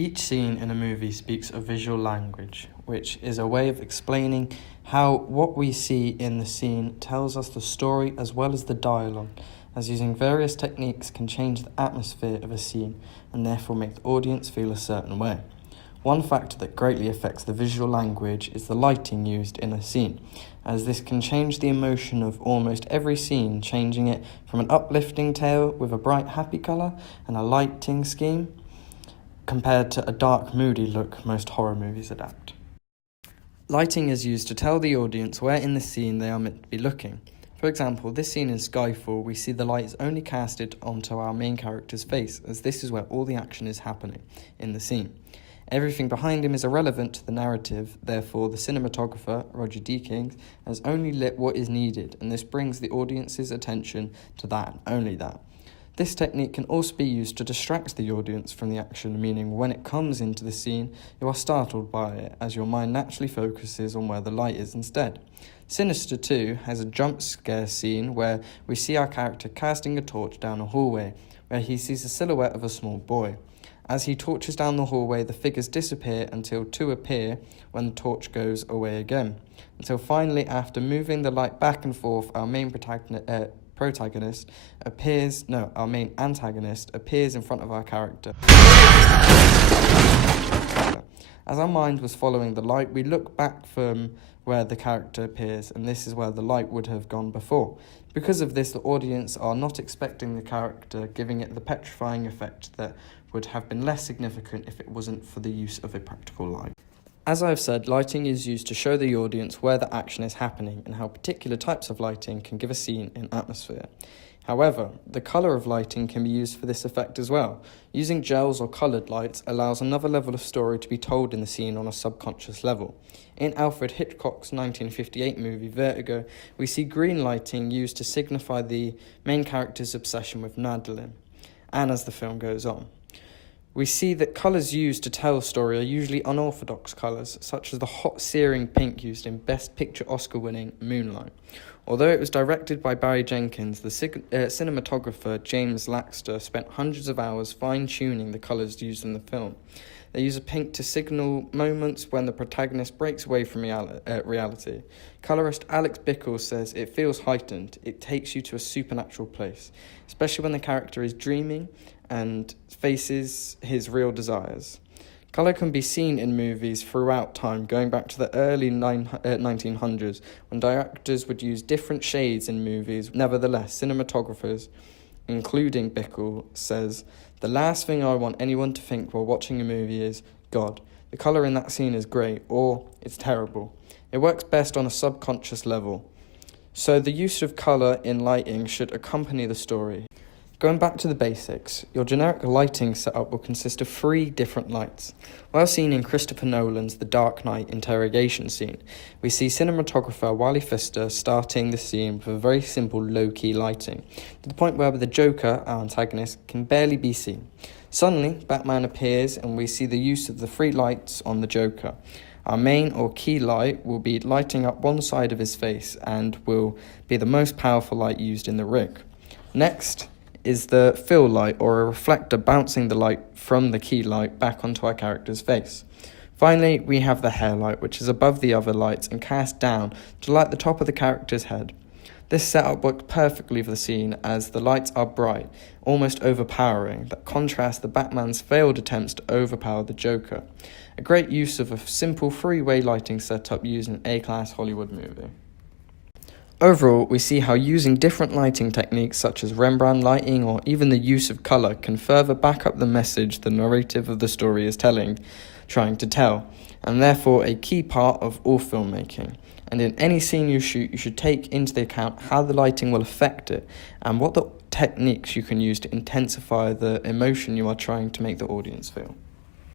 Each scene in a movie speaks a visual language, which is a way of explaining how what we see in the scene tells us the story as well as the dialogue, as using various techniques can change the atmosphere of a scene and therefore make the audience feel a certain way. One factor that greatly affects the visual language is the lighting used in a scene, as this can change the emotion of almost every scene, changing it from an uplifting tale with a bright happy colour and a lighting scheme compared to a dark moody look most horror movies adapt. Lighting is used to tell the audience where in the scene they are meant to be looking. For example, this scene in Skyfall, we see the light is only casted onto our main character's face, as this is where all the action is happening in the scene. Everything behind him is irrelevant to the narrative, therefore the cinematographer, Roger Deakins, has only lit what is needed, and this brings the audience's attention to that and only that. This technique can also be used to distract the audience from the action, meaning when it comes into the scene, you are startled by it, as your mind naturally focuses on where the light is instead. Sinister 2 has a jump scare scene where we see our character casting a torch down a hallway, where he sees the silhouette of a small boy. As he torches down the hallway, the figures disappear until two appear when the torch goes away again. Until finally, after moving the light back and forth, our main antagonist appears in front of our character. As our mind was following the light, we look back from where the character appears, and this is where the light would have gone before. Because of this, the audience are not expecting the character, giving it the petrifying effect that would have been less significant if it wasn't for the use of a practical light. As I've said, lighting is used to show the audience where the action is happening and how particular types of lighting can give a scene an atmosphere. However, the colour of lighting can be used for this effect as well. Using gels or coloured lights allows another level of story to be told in the scene on a subconscious level. In Alfred Hitchcock's 1958 movie Vertigo, we see green lighting used to signify the main character's obsession with Madeline, and as the film goes on. We see that colours used to tell a story are usually unorthodox colours, such as the hot searing pink used in Best Picture Oscar-winning Moonlight. Although it was directed by Barry Jenkins, the cinematographer James Laxter spent hundreds of hours fine-tuning the colours used in the film. They use a pink to signal moments when the protagonist breaks away from reality. Colorist Alex Bickle says it feels heightened, it takes you to a supernatural place, especially when the character is dreaming and faces his real desires. Colour can be seen in movies throughout time, going back to the early 1900s, when directors would use different shades in movies. Nevertheless, cinematographers, including Bickle, says, "The last thing I want anyone to think while watching a movie is, God, the colour in that scene is great, or it's terrible." It works best on a subconscious level. So the use of colour in lighting should accompany the story. Going back to the basics, your generic lighting setup will consist of 3 different lights. While seen in Christopher Nolan's The Dark Knight interrogation scene, we see cinematographer Wally Pfister starting the scene with a very simple low-key lighting, to the point where the Joker, our antagonist, can barely be seen. Suddenly, Batman appears and we see the use of the 3 lights on the Joker. Our main or key light will be lighting up one side of his face and will be the most powerful light used in the rig. Next is the fill light, or a reflector bouncing the light from the key light back onto our character's face. Finally, we have the hair light, which is above the other lights and cast down to light the top of the character's head. This setup works perfectly for the scene, as the lights are bright, almost overpowering, that contrast the Batman's failed attempts to overpower the Joker. A great use of a simple 3-way lighting setup used in an A-class Hollywood movie. Overall, we see how using different lighting techniques such as Rembrandt lighting or even the use of colour can further back up the message the narrative of the story is trying to tell, and therefore a key part of all filmmaking. And in any scene you shoot, you should take into account how the lighting will affect it and what the techniques you can use to intensify the emotion you are trying to make the audience feel.